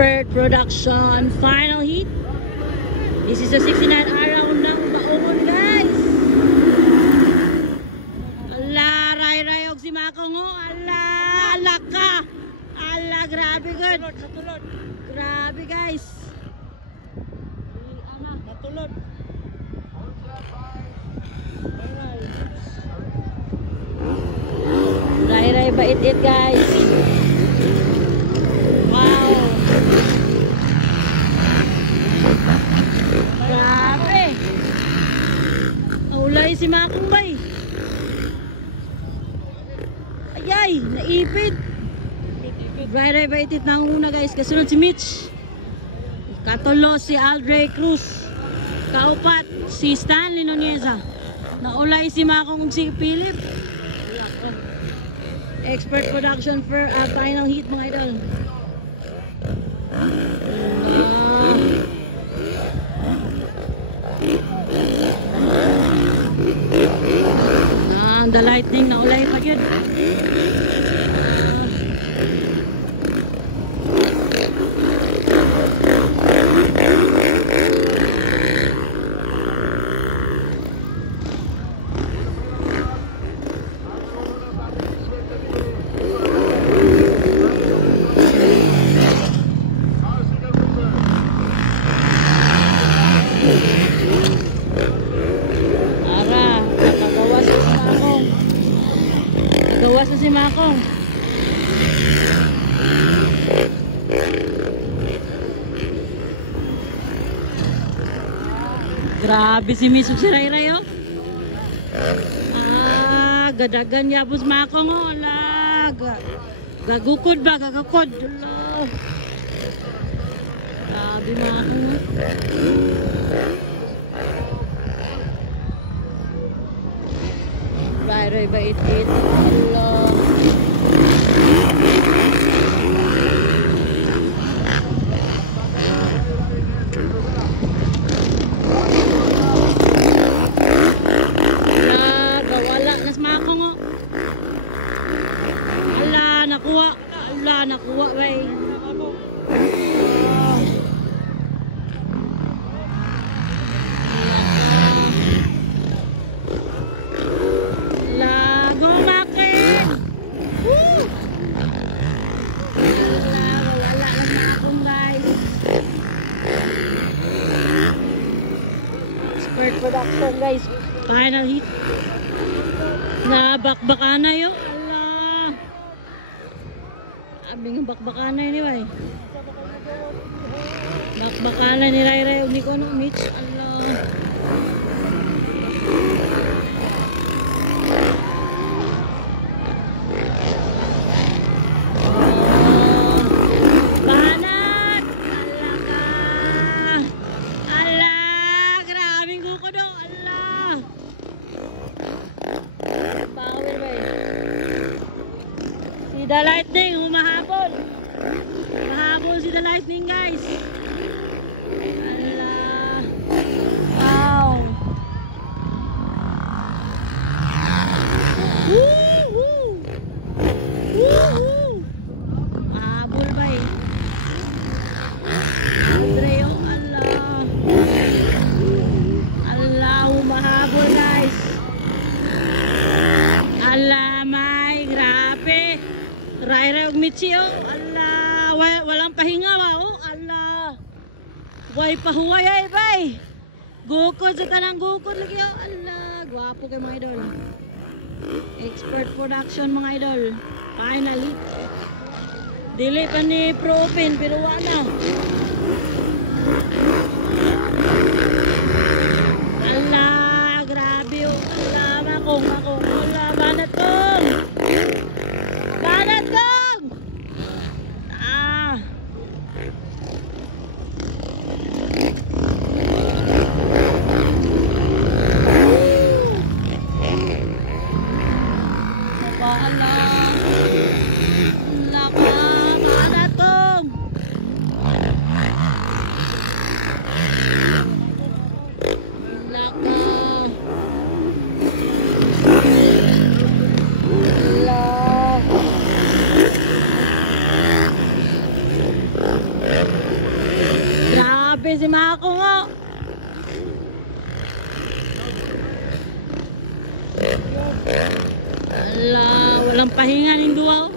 Expert Production final heat. This is the 69 araw ng baongon, guys. Ala, ray-ray og si Makong, oh. Ala, alaka. Ala, grabe good. Natulod. Grabe, guys. Natulod. Ray-ray bait-it, guys. Wow. Grabe. Naulay si Makong, bay. Ayay, naipit. Ray-ray bait-it na una, guys. Kasunod si Mitch. Katulo si Aldrey Cruz. Kaupat si Stanley Nuneza. Naulay si Makong ug si Philip. Expert Production for final heat, mga idol. The lightning na ulay pa yun. Gawas na si Makong. Grabe si Miss si Ray-ray, oh. Gadagan niya po si Makong, oh. Ala, gagukod ba? Gagakod. Ala. Grabe Makong, oh. Ray-ray bait-it. Allah. Gawala nas Makong, oh. Allah, nakuha. Allah, nakuha, bay. Production, guys. Final hit. Nabakbakana yun. Allah. Abing bakbakana yun, bay. Bakbakana ni Ray-ray. Uni ko, no, Mitch. Allah. The lightning, humahabol. Humahabol si the lightning, guys. Allah. Wow. Woo-hoo. Woo-hoo. Humahabol ba eh. Andreo, Allah. Allah, humahabol, guys. Allah, may grabe. Ray-ray og Mitchie, oh. Allah, walang pahinga ba, oh. Allah. Way pahuway ay bay. Gukod sa tanang gukod lagi, oh. Allah, gwapo kay mga idol. Expert Production, mga idol. Final hit. Dili pa ni Pro Open pero wala. Allah, grabe, oh. Allah, Makong. Allah, banat kong. Banat kong! Napala. Laka, banat kong! Laka. Grabe si Mako nga. Ala, walang pahinga ning duwa.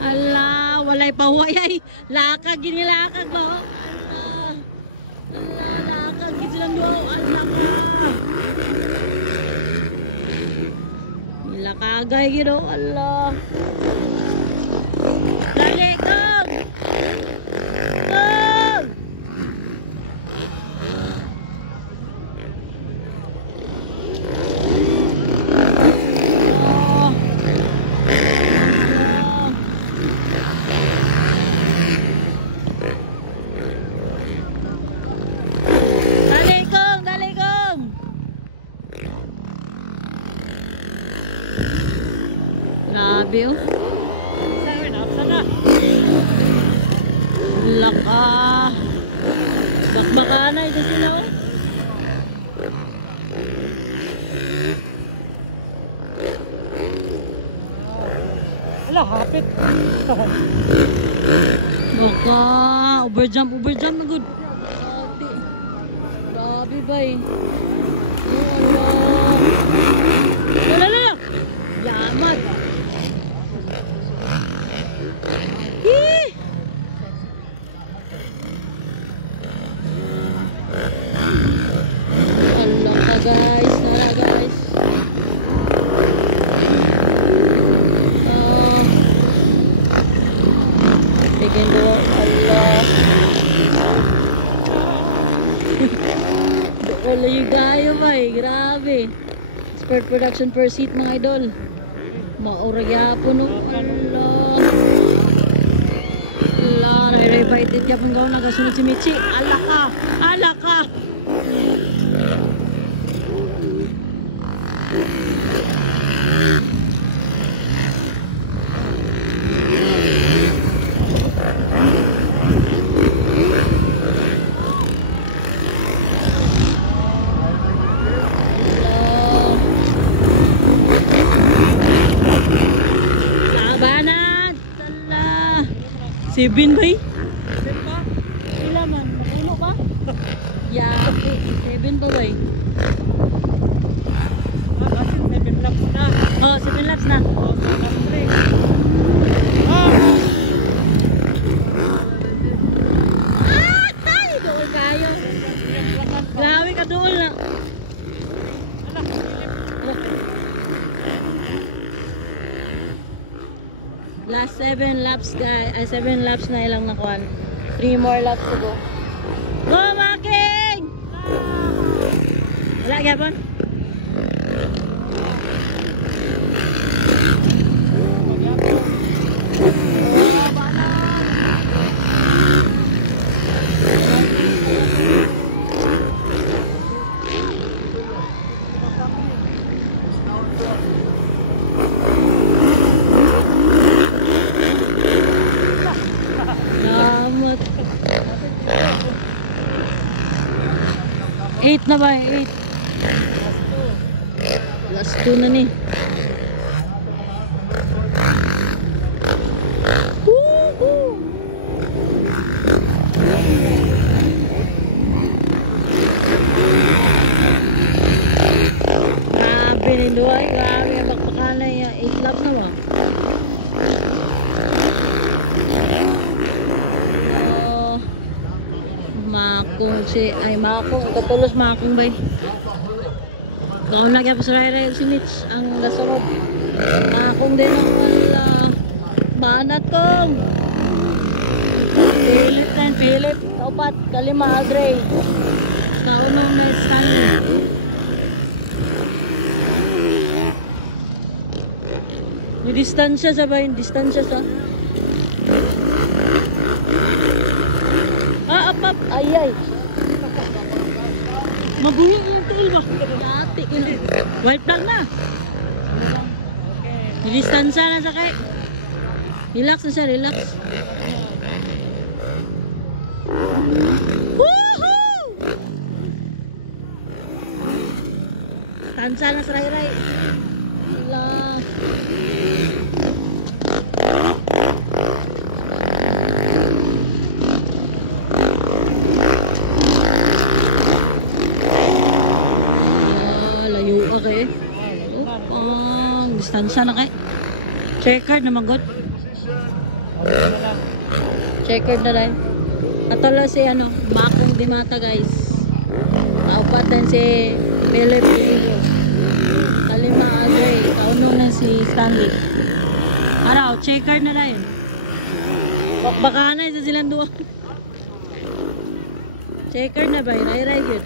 Ala, walay pahuway. Lakag ginilakag ba? Ala, lakag gid silang duwa. Ala ka. Nilakagay gid oh. Ala. Dali kong. Kong. Grabe oh. Laka. Bakbaka na ito sila oh. Wala, hapit. Baka. Overjump na good. Grabe. Grabe ba eh. Wala na. Yaman. Guys, nara guys. Bikin doa Allah. Doa lagi gayo bay, grabe. Expert production per seat mga idol. Maurya po no. Allah. Allah, re-invited ya pun gaw nagasunod si Michi. Allah ka. Allah ka. Sebin bay? Ila man, makulo ba? Yeah, 7 pa bay. 7 laps na. Oh, 7 laps na. Oh, 7 laps na. Ay, dool kayo. Grabe ka dool na. Last 7 laps guys, ay 7 laps na ilang nakuan. 3 more laps to go. Go Making! Wala gapon? Salamat. 8 na ba? 8. Last 2 na ni. Grabe ni Luay. Grabe. Bakbakanay. 8 laps na ba? Makong si ay makong katulos makong bay. Kaon lagi pa sa ride si Mitch ang gasunod. Makong din ang wala. Banat kong. Philip, kaupat, kalima Aldrey. Kaunong na Stanley. May distansya sa bay, distansya sa. Up. Ay. Mabungi yung tail ba? Yati ko na. White flag na. Distansya na sa kay. Relax na siya, relax. Woohoo! Tansya na sa ray-ray. Relax. distansya na kay. Checkered na magod. Okay na lang. Checkered na rin. Atala si ano, Makong Dimata guys. Kaupatan si Philip Pedro. Kalima Agre. Kauno na si Stanley. Araw, checkered na rin. Baka na isa silang duwa. Checkered na ba yun? Rai good.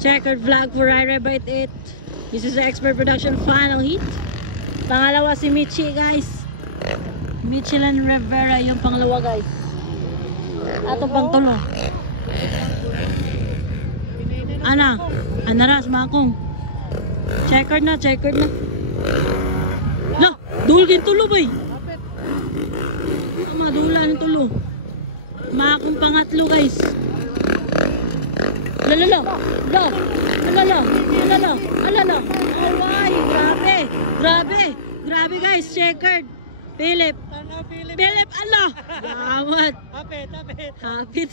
Checkered flag for Rai Bite 8. This is the Expert Production final heat. Pangalawa si Michi guys. Michelin Rivera yung pangalawa guys. Ato pang tulo. Ana, anaras Makong. Checkered na, checkered na. La, dulgin tulo ba eh? Hapit. Madula ng tulo. Makong pangatlo guys. Alala, alala. Ay, grabe guys, checkered. Philip, Tanaw, Philip. Allah. Gawat. Hapit. Hapit.